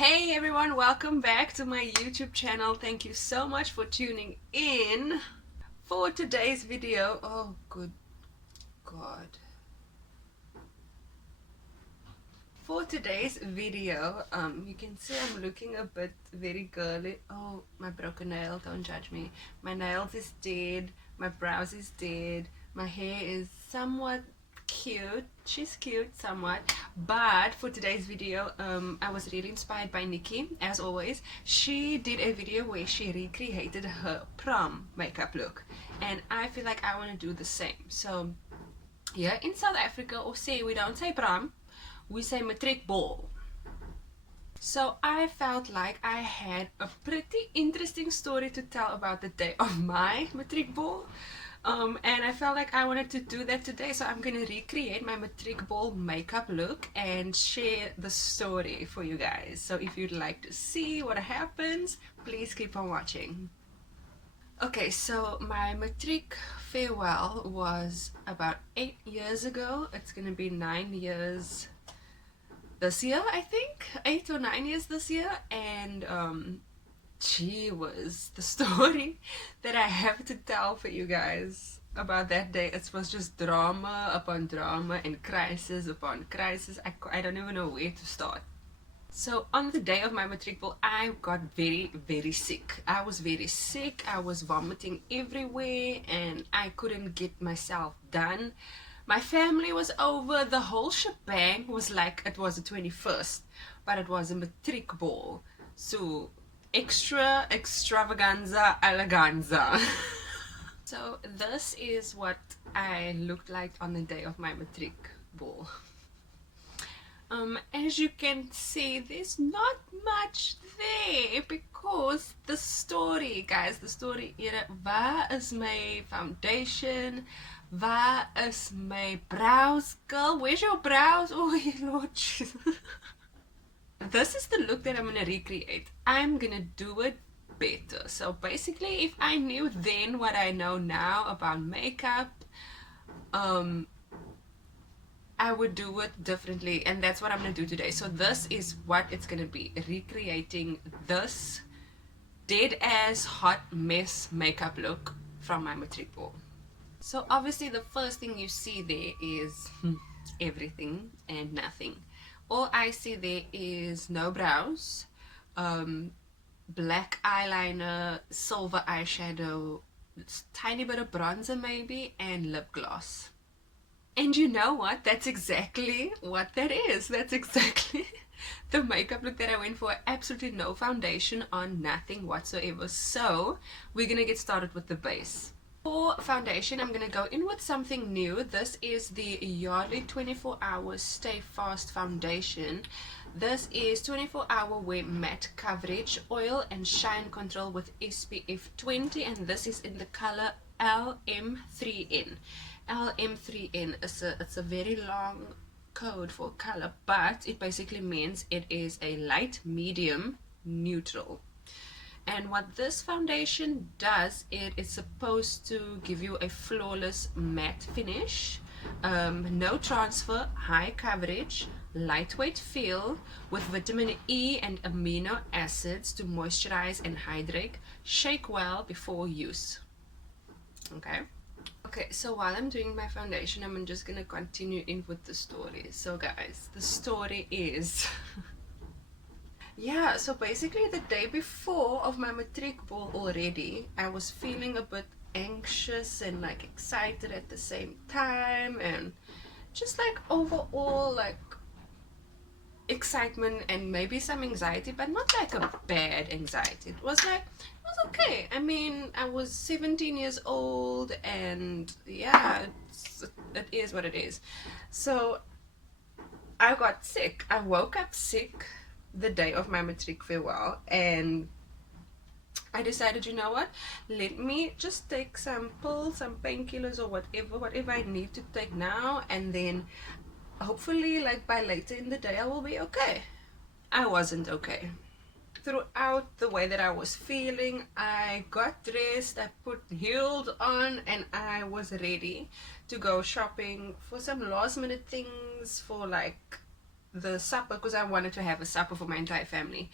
Hey everyone, welcome back to my YouTube channel. Thank you so much for tuning in for today's video. Oh good god. For today's video, you can see I'm looking a bit very girly. Oh, my broken nail, don't judge me. My nails is dead, my brows is dead, my hair is somewhat cute. She's cute somewhat, but for today's video I was really inspired by Nikki, as always. She did a video where she recreated her prom makeup look, and I feel like I want to do the same. So here in South Africa, or say we don't say prom, we say matric ball. So I felt like I had a pretty interesting story to tell about the day of my matric ball. And I felt like I wanted to do that today, so I'm gonna recreate my matric ball makeup look and share the story for you guys. So if you'd like to see what happens, please keep on watching. Okay, so my matric farewell was about 8 years ago. It's gonna be 9 years this year, I think. 8 or 9 years this year. And gee whiz, the story that I have to tell for you guys about that day, it was just drama upon drama and crisis upon crisis. I don't even know where to start. So on the day of my matric ball, I got very sick. I was very sick. I was vomiting everywhere and I couldn't get myself done. My family was over. The whole shebang was like it was the 21st, but it was a matric ball. So extra extravaganza eleganza. So this is what I looked like on the day of my matric ball. As you can see, there's not much there because the story, guys, the story here, waar is my foundation, waar is my brows, girl, where's your brows? Oh Lord Jesus. This is the look that I'm gonna recreate. I'm gonna do it better. So basically, if I knew then what I know now about makeup, I would do it differently, and that's what I'm gonna do today. So this is what it's gonna be, recreating this dead ass hot mess makeup look from my matric ball. So obviously the first thing you see there is everything and nothing. All I see there is no brows, black eyeliner, silver eyeshadow, tiny bit of bronzer maybe, and lip gloss. And you know what? That's exactly what that is. That's exactly the makeup look that I went for. Absolutely no foundation on, nothing whatsoever. So we're gonna get started with the base. For foundation, I'm gonna go in with something new. This is the Yardley 24 Hours Stay Fast Foundation. This is 24 hour wear matte coverage, oil and shine control with SPF 20, and this is in the color LM3N. LM3N it's a very long code for color, but it basically means it is a light, medium, neutral. And what this foundation does, it is supposed to give you a flawless matte finish, no transfer, high coverage, lightweight feel with vitamin E and amino acids to moisturize and hydrate. Shake well before use. Okay, so while I'm doing my foundation, I'm just gonna continue in with the story. So guys, the story is yeah, so basically the day before of my matric ball already, I was feeling a bit anxious and like excited at the same time, and just like overall like excitement and maybe some anxiety, but not like a bad anxiety. It was like, it was okay. I mean, I was 17 years old, and yeah, it is what it is. So I got sick. I woke up sick the day of my matric farewell, and I decided, you know what, let me just take some pills, some painkillers, or whatever I need to take now, and then hopefully like by later in the day I will be okay. I wasn't okay. Throughout the way that I was feeling, I got dressed, I put heels on, and I was ready to go shopping for some last minute things, for like the supper, because I wanted to have a supper for my entire family,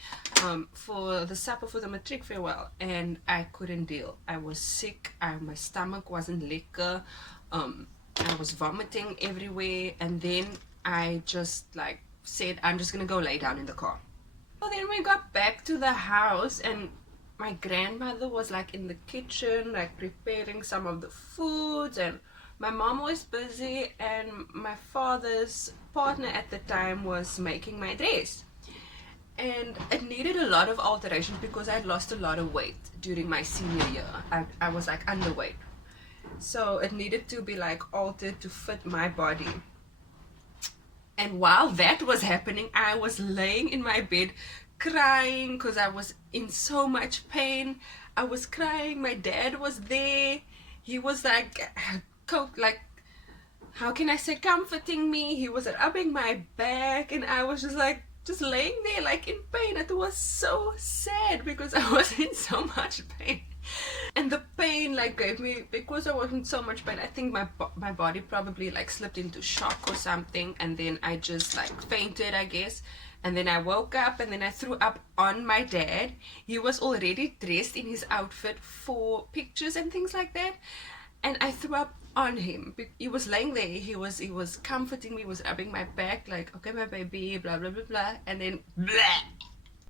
for the supper for the MATRIC farewell, and I couldn't deal. I was sick. My stomach wasn't liquor. I was vomiting everywhere, and then I just like said, I'm just gonna go lay down in the car. Well, then we got back to the house, and my grandmother was like in the kitchen, like preparing some of the foods, and my mom was busy, and my father's partner at the time was making my dress. And it needed a lot of alterations because I'd lost a lot of weight during my senior year. I was like underweight. So it needed to be like altered to fit my body. And while that was happening, I was laying in my bed crying because I was in so much pain. I was crying. My dad was there. He was like, like, how can I say, comforting me. He was rubbing my back, and I was just like, just laying there like in pain. It was so sad because I was in so much pain. And the pain like gave me, because I was in so much pain, I think my body probably like slipped into shock or something, and then I just like fainted, I guess. And then I woke up, and then I threw up on my dad. He was already dressed in his outfit for pictures and things like that, and I threw up on him. He was laying there, he was comforting me, was rubbing my back like, okay my baby, blah blah blah blah, and then blah.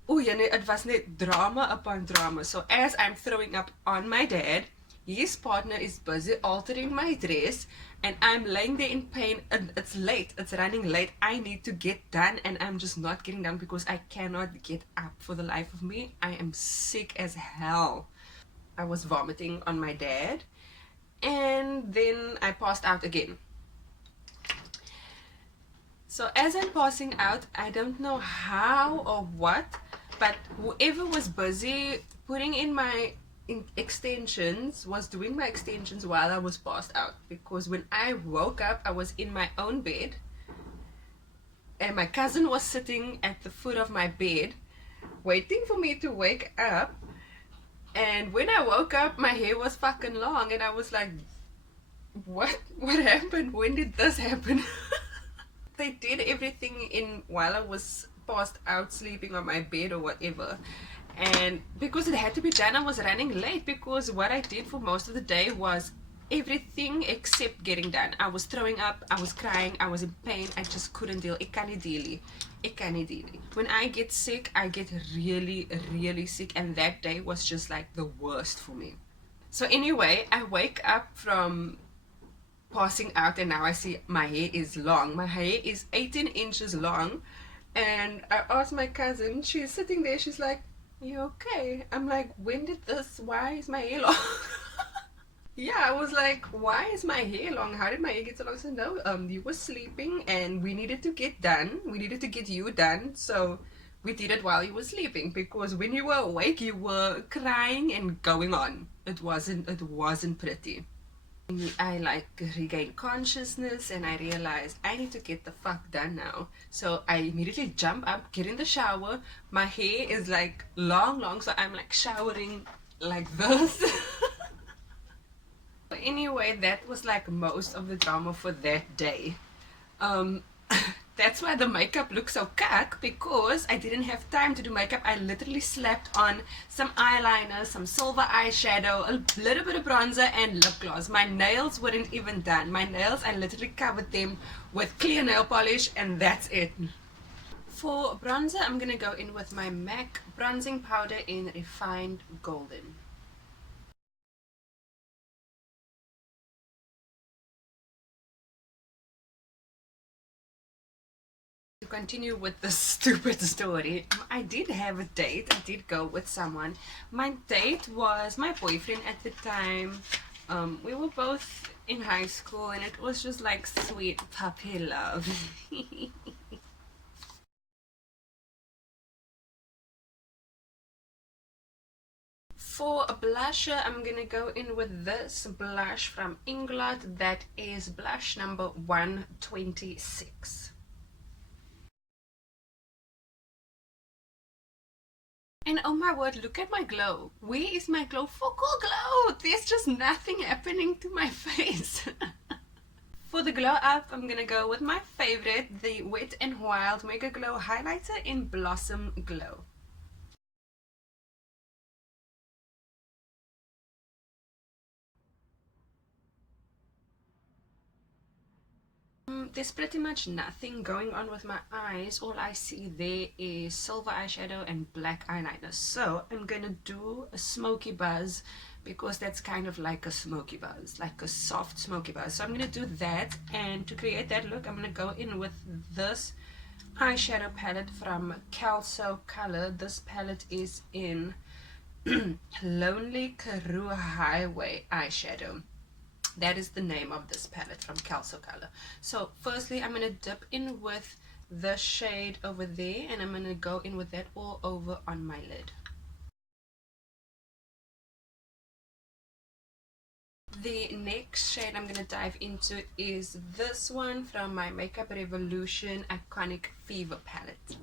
Oh yeah, it was net drama upon drama. So as I'm throwing up on my dad, his partner is busy altering my dress, and I'm laying there in pain, and it's late, it's running late. I need to get done, and I'm just not getting done because I cannot get up for the life of me. I am sick as hell. I was vomiting on my dad, and then I passed out again. So as I'm passing out, I don't know how or what, but whoever was busy putting in my extensions was doing my extensions while I was passed out, because when I woke up, I was in my own bed, and my cousin was sitting at the foot of my bed waiting for me to wake up. And when I woke up, my hair was fucking long, and I was like, what happened? When did this happen? They did everything in while I was passed out sleeping on my bed or whatever, and because it had to be done, I was running late, because what I did for most of the day was everything except getting done. I was throwing up, I was crying, I was in pain, I just couldn't deal. Ik kan niet deal. When I get sick, I get really, really sick, and that day was just like the worst for me. So anyway, I wake up from passing out, and now I see my hair is long. My hair is 18 inches long, and I asked my cousin, she's sitting there, she's like, you okay? I'm like, why is my hair long? Yeah, I was like, why is my hair long? How did my hair get so long? So no, you were sleeping, and we needed to get done. We needed to get you done, so we did it while you were sleeping, because when you were awake, you were crying and going on. It wasn't pretty. I like regained consciousness, and I realized I need to get the fuck done now. So I immediately jump up, get in the shower. My hair is like long, so I'm like showering like this. Anyway, that was like most of the drama for that day. That's why the makeup looks so cuck, because I didn't have time to do makeup. I literally slapped on some eyeliner, some silver eyeshadow, a little bit of bronzer, and lip gloss. My nails weren't even done. My nails, I literally covered them with clear nail polish, and that's it. For bronzer, I'm gonna go in with my MAC bronzing powder in Refined Golden. To continue with the stupid story, I did have a date. I did go with someone. My date was my boyfriend at the time. We were both in high school, and it was just like sweet puppy love. For a blusher, I'm gonna go in with this blush from Inglot. That is blush number 126. And oh my word, look at my glow. Where is my glow? Focal glow! There's just nothing happening to my face. For the glow up, I'm gonna go with my favorite, the Wet n Wild Mega Glow Highlighter in Blossom Glow. There's pretty much nothing going on with my eyes. All I see there is silver eyeshadow and black eyeliner. So I'm gonna do a smoky buzz because that's kind of like a smoky buzz, like a soft smoky buzz. So I'm gonna do that, and to create that look, I'm gonna go in with this eyeshadow palette from Kelso Color. This palette is in Lonely Karoo Highway eyeshadow. That is the name of this palette from Kelso Color. So firstly, I'm going to dip in with the shade over there, and I'm going to go in with that all over on my lid. The next shade I'm going to dive into is this one from my Makeup Revolution Iconic Fever palette.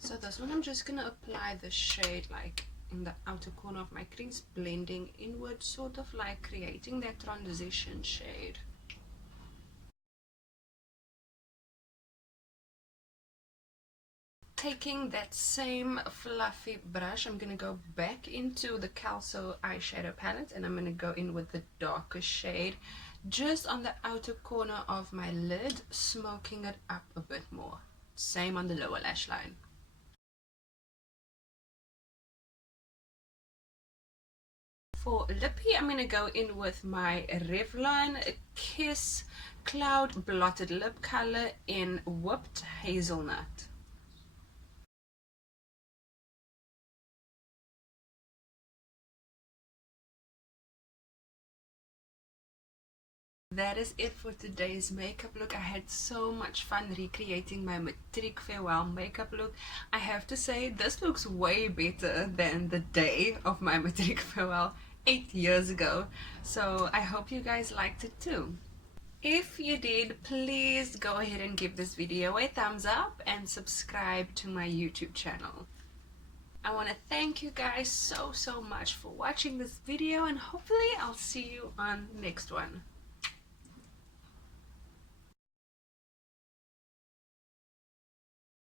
So this one I'm just going to apply the shade like in the outer corner of my crease, blending inward, sort of like creating that transition shade. Taking that same fluffy brush, I'm going to go back into the Kelso eyeshadow palette, and I'm going to go in with the darker shade just on the outer corner of my lid, smoking it up a bit more. Same on the lower lash line. For lippy, I'm going to go in with my Revlon Kiss Cloud Blotted Lip Color in Whipped Hazelnut. That is it for today's makeup look. I had so much fun recreating my Matric farewell makeup look. I have to say, this looks way better than the day of my Matric farewell 8 years ago. So I hope you guys liked it too. If you did, please go ahead and give this video a thumbs up and subscribe to my YouTube channel. I want to thank you guys so much for watching this video, and hopefully I'll see you on the next one.